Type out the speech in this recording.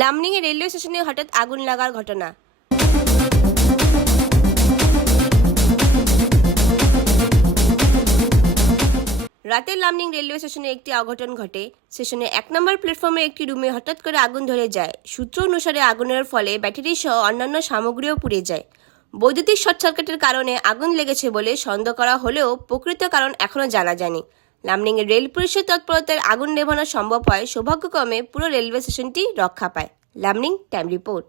লামনিংয়ে railway স্টেশনে হঠাৎ আগুন লাগার ঘটনা। রাতে লামনিং রেলওয়ে স্টেশনে একটি অঘটন ঘটে। স্টেশনে 1 নম্বর প্ল্যাটফর্মের একটি রুমে হঠাৎ করে আগুন ধরে যায়। সূত্র অনুসারে আগুনের ফলে ব্যাটারি সহ অন্যান্য সামগ্রীও পুড়ে যায়। বৈদ্যুতিক শর্ট সার্কিটের কারণে আগুন লেগেছে বলে সন্দেহ করা হলেও প্রকৃত কারণ এখনও জানা যায়নি। লামনিংয়ের রেল পুলিশের তৎপরতায় আগুন নেভানো সম্ভব হয়। সৌভাগ্যক্রমে পুরো রেলওয়ে স্টেশনটি রক্ষা পায়। লামনিং টাইম রিপোর্ট।